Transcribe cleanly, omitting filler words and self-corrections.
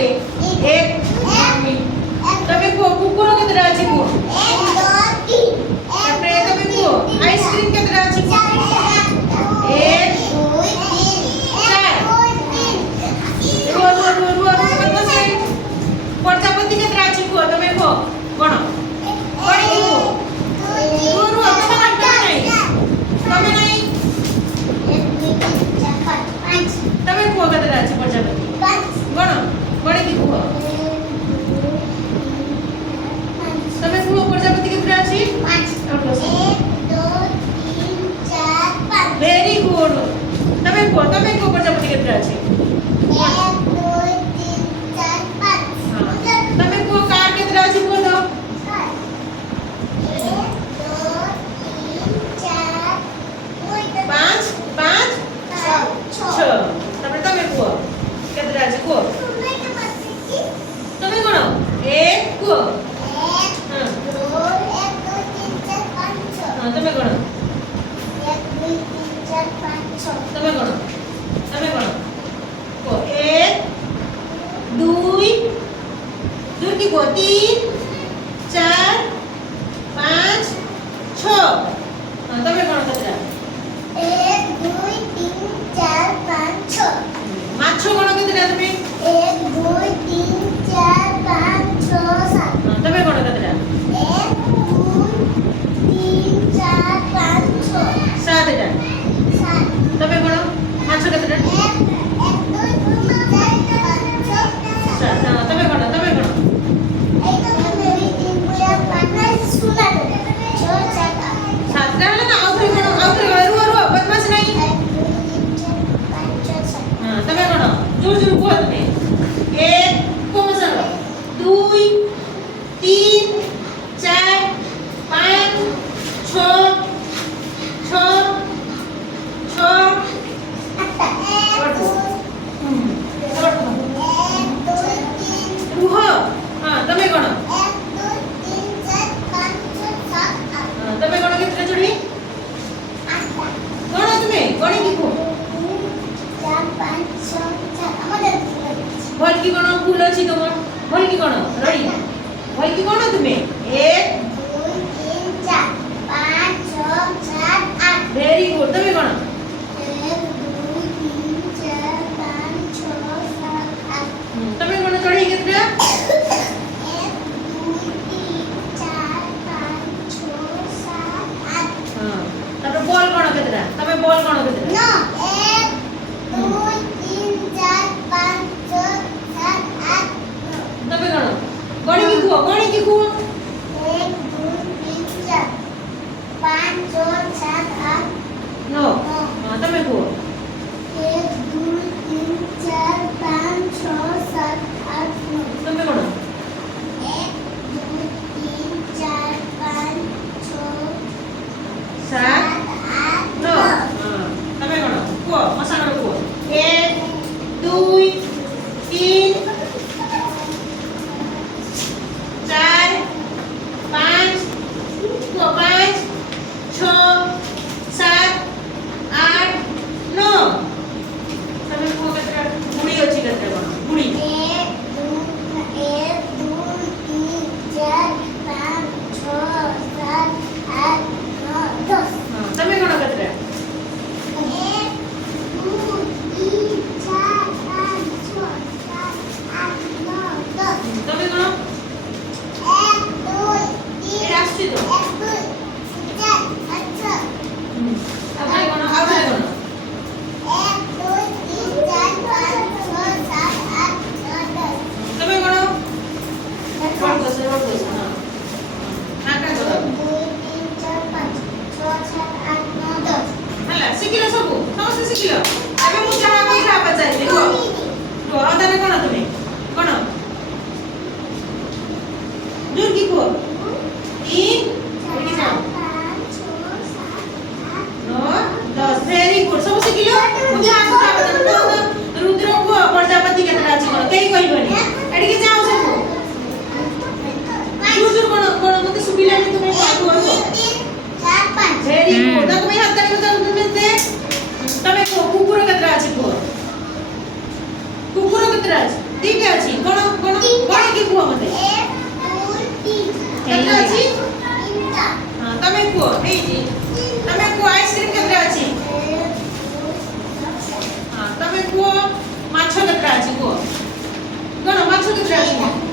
ଗୋଟେ ଏକ ଦୁଇ ତମେ କୁହ କୁକୁର କେତେଟା ଅଛି କୁହ ତାପରେ ତମେ କୁହ ଆଇସ୍କ୍ରିମ କେତେଟା ଅଛି କୁହ ଏକ प्रजापति के त्राची को तमे को कोण कोणी को रुआ तमे नहीं तमे नहीं तमे को के त्राची प्रजापति कोण कोणी की को तमे को प्रजापति के त्राची 5 1 2 3 4 5 वेरी गुड तमे को प्रजापति के त्राची 5 ଦିଟା ଅଛି ଗଣ ଗଣ ଗଣିକି କୁହ ମତେ କେତେ ଅଛି ହଁ ତମେ କୁହ ହେଇଛି ତମେ କୁହ ଆଇସ୍କ୍ରିମ କେତେ ଅଛି ହଁ ତମେ କୁହ ମାଛ କେତେ ଅଛି କୁହ ଗଣ ମାଛ କେତେ ଅଛି